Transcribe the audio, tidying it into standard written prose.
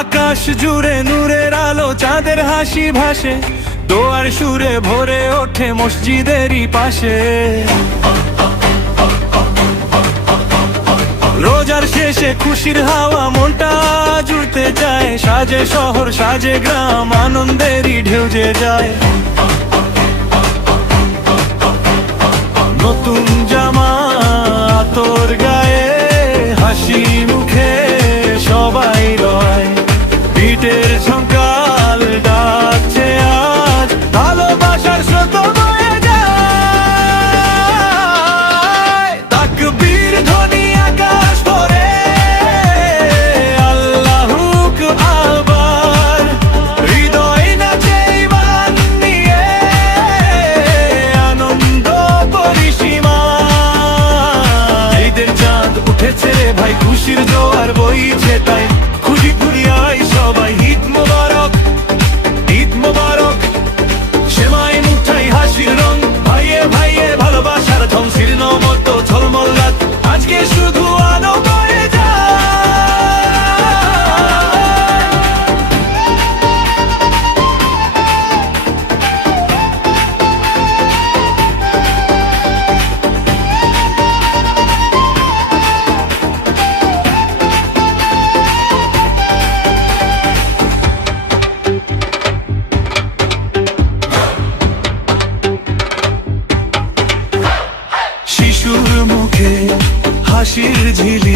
আকাশ জুড়ে নূরের আলো, চাঁদের হাসি ভাসে, দোয়ার সুরে ভরে ওঠে মসজিদেরই পাশে। রোজার শেষে খুশির হাওয়া মনটা জুড়তে যায়, সাজে শহর সাজে গ্রাম, আনন্দেরই ঢেউ যে যায়। নতুন জামা তোর গায়ে, হাসি মুখে সবাই রয়, পিঠের ঝঙ্কাল ডাকছে আজ, ভালোবাসার স্রোত বয়ে যায়। তাকবীর ধ্বনি আকাশ ভরে, আল্লাহু আকবার, হৃদয় নাচে ঈমান নিয়ে, আনন্দ পরিসীমা। ঈদের চাঁদ উঠেছে রে ভাই, খুশির জোয়ার বইছে তাই, খুশি দুনিয়ায় সবাই ঈদ মোবারক, ঈদ মোবারক। সেমাই মুঠাই হাসির রং, ভাইয়ে ভাইয়ে ভালোবাসার ঢং, শীর্ণ মতো ঝলমল রাত, আজকে শুধু আলো বয়ে যায়। শিশুর মুখে হাসির ঝিলি,